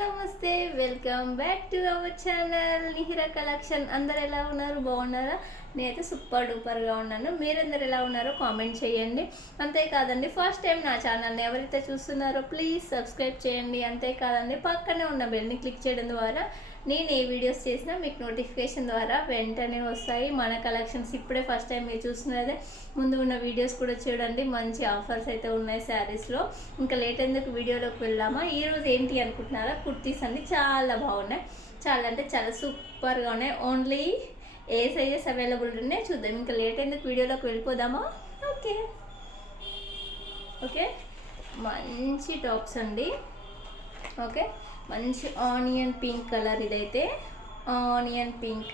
నమస్తే, welcome back to our channel Nihira collection. అందరు ఎలా ఉన్నారు? బాగున్నారా? నేనైతే సూపర్ డూపర్గా ఉన్నాను. మీరందరు ఎలా ఉన్నారో కామెంట్ చేయండి. అంతేకాదండి, ఫస్ట్ టైం నా ఛానల్ని ఎవరైతే చూస్తున్నారో ప్లీజ్ సబ్స్క్రైబ్ చేయండి. అంతేకాదండి, పక్కనే ఉన్న బెల్ని క్లిక్ చేయడం ద్వారా నేను ఏ వీడియోస్ చేసినా మీకు నోటిఫికేషన్ ద్వారా వెంటనే వస్తాయి. మన కలెక్షన్స్ ఇప్పుడే ఫస్ట్ టైం మీరు చూస్తున్నదే, ముందు ఉన్న వీడియోస్ కూడా చూడండి. మంచి ఆఫర్స్ అయితే ఉన్నాయి శారీస్లో. ఇంకా లేట్ ఎందుకు వీడియోలోకి వెళ్దామా? ఈరోజు ఏంటి అనుకుంటున్నారా? కుర్తీస్ అన్ని చాలా బాగున్నాయి. చాలా అంటే చాలా సూపర్గా ఉన్నాయి. ఓన్లీ ఏ సైజెస్ అవైలబుల్ ఉన్నాయి చూద్దాం. ఇంకా లేట్ ఎందుకు వీడియోలోకి వెళ్ళిపోదామా? ఓకే ఓకే మంచి టాప్స్ అండి. ఓకే, మంచి ఆనియన్ పింక్ కలర్. ఇదైతే ఆనియన్ పింక్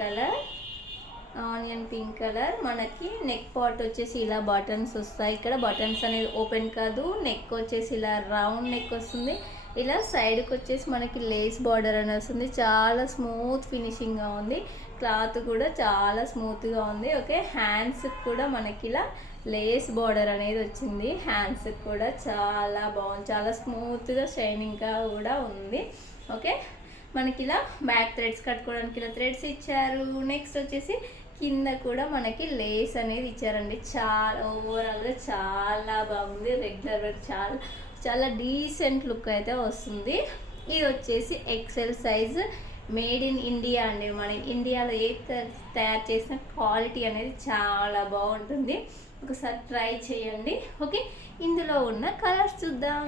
కలర్. మనకి నెక్ పార్ట్ వచ్చేసి ఇలా బటన్స్ వస్తాయి. ఇక్కడ బటన్స్ అనేది ఓపెన్ కాదు. నెక్ వచ్చేసి ఇలా రౌండ్ నెక్ వస్తుంది. ఇలా సైడ్కి వచ్చేసి మనకి లేస్ బార్డర్ అని వస్తుంది. చాలా స్మూత్ ఫినిషింగ్గా ఉంది. క్లాత్ కూడా చాలా స్మూత్గా ఉంది. ఓకే, హ్యాండ్స్కి కూడా మనకి ఇలా లేస్ బార్డర్ అనేది వచ్చింది. హ్యాండ్స్ కూడా చాలా బాగుంది. చాలా స్మూత్గా షైనింగ్గా కూడా ఉంది. ఓకే, మనకి ఇలా బ్యాక్ థ్రెడ్స్ కట్టుకోవడానికి ఇలా థ్రెడ్స్ ఇచ్చారు. నెక్స్ట్ వచ్చేసి కింద కూడా మనకి లేస్ అనేది ఇచ్చారండి. చాలా ఓవరాల్గా చాలా బాగుంది. రెగ్యులర్ చాలా చాలా డీసెంట్ లుక్ అయితే వస్తుంది. ఇది వచ్చేసి XL size, made in India అండి. మన ఇండియాలో ఏ తయారు చేసిన క్వాలిటీ అనేది చాలా బాగుంటుంది. ఒకసారి ట్రై చేయండి. ఓకే, ఇందులో ఉన్న కలర్స్ చూద్దాం.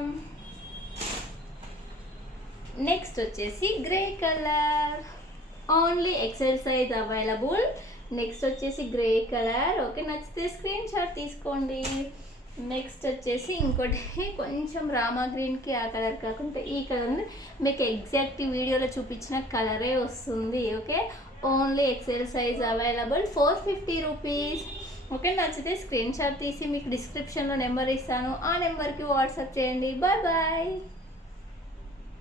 నెక్స్ట్ వచ్చేసి grey colour, only XL size available. Next వచ్చేసి గ్రే కలర్. ఓకే, నచ్చితే స్క్రీన్ షాట్ తీసుకోండి. నెక్స్ట్ వచ్చేసి ఇంకోటి కొంచెం రామా గ్రీన్కి ఆ కలర్ కాకుండా ఈ కలర్ ఉంది. మీకు ఎగ్జాక్ట్ వీడియోలో చూపించిన కలరే వస్తుంది. Okay, only XL size available, 450 rupees. Okay, నచ్చితే స్క్రీన్ షాట్ తీసి మీకు డిస్క్రిప్షన్లో నెంబర్ ఇస్తాను. ఆ నెంబర్కి వాట్సాప్ చేయండి. Bye bye.